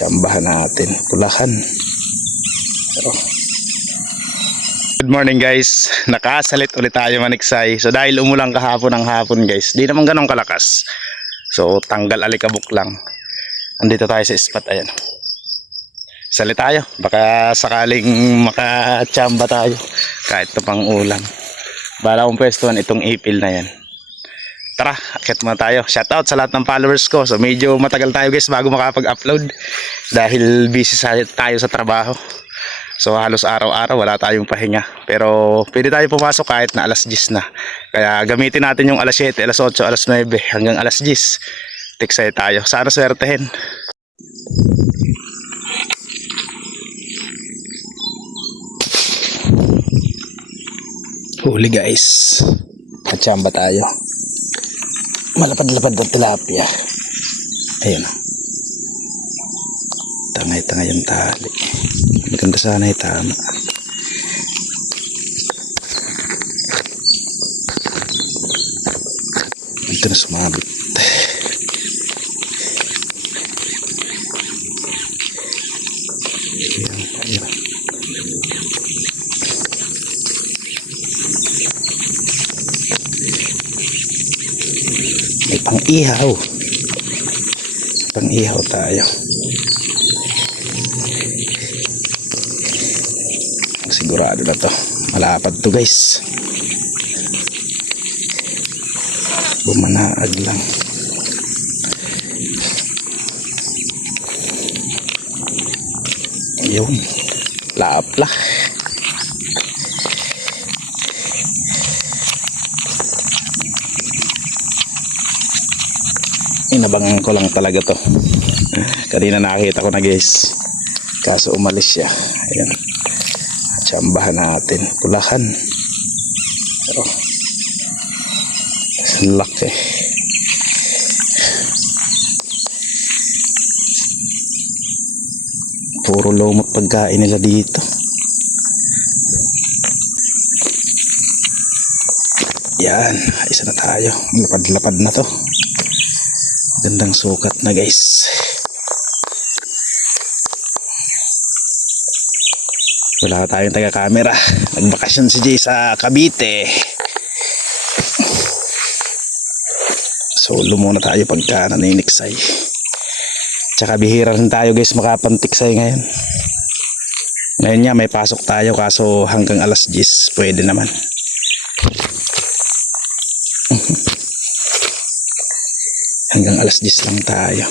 Tsambahan natin. Pulakan. Good morning guys. Nakasalit ulit tayo maniksay. So dahil umulang kahapon ng hapon guys, di naman ganun kalakas. So tanggal alikabok lang. Andito tayo sa spot, ayan. Salit tayo. Baka sakaling makatsamba tayo. Kahit ito pang ulam. Bala kong pwestuhan itong ipil na yan. Tara, akit muna tayo. Shoutout sa lahat ng followers ko. So medyo matagal tayo guys bago makapag-upload. Dahil busy tayo sa trabaho. So halos araw-araw wala tayong pahinga. Pero pwede tayo pumasok kahit na alas 10 na. Kaya gamitin natin yung alas 7, alas 8, alas 9 hanggang alas 10. Tiksay tayo. Sana swertehin. Huli guys. Matsamba tayo. Malapad-lapad ng tilapia. Ayun. Tangay-tangay yung tali. Maganda sana yung tama. Ito na sumabit. Ayan. May pang-ihaw. Pang-ihaw tayo. Sigurado na to. Malapad to guys. Bumanaag lang. Ayun. Lapla. Inabangan ko lang talaga to. Kanina nakita ko na guys. Kaso umalis siya. Ayan. Tsambahan natin. Pulakan. Laki. Puro lumot pagkain nila dito. Yan. Isa na tayo. Lapad-lapad na to. Gandang sukat na guys. Wala tayong taga-camera. Nagbakasyon si Jay sa Cavite. Solo muna tayo pagka naniniksay. Tsaka bihira rin tayo guys makapantiksay ngayon. Ngayon nga may pasok tayo kaso hanggang alas 10 pwede naman. Hanggang alas 10 lang tayo.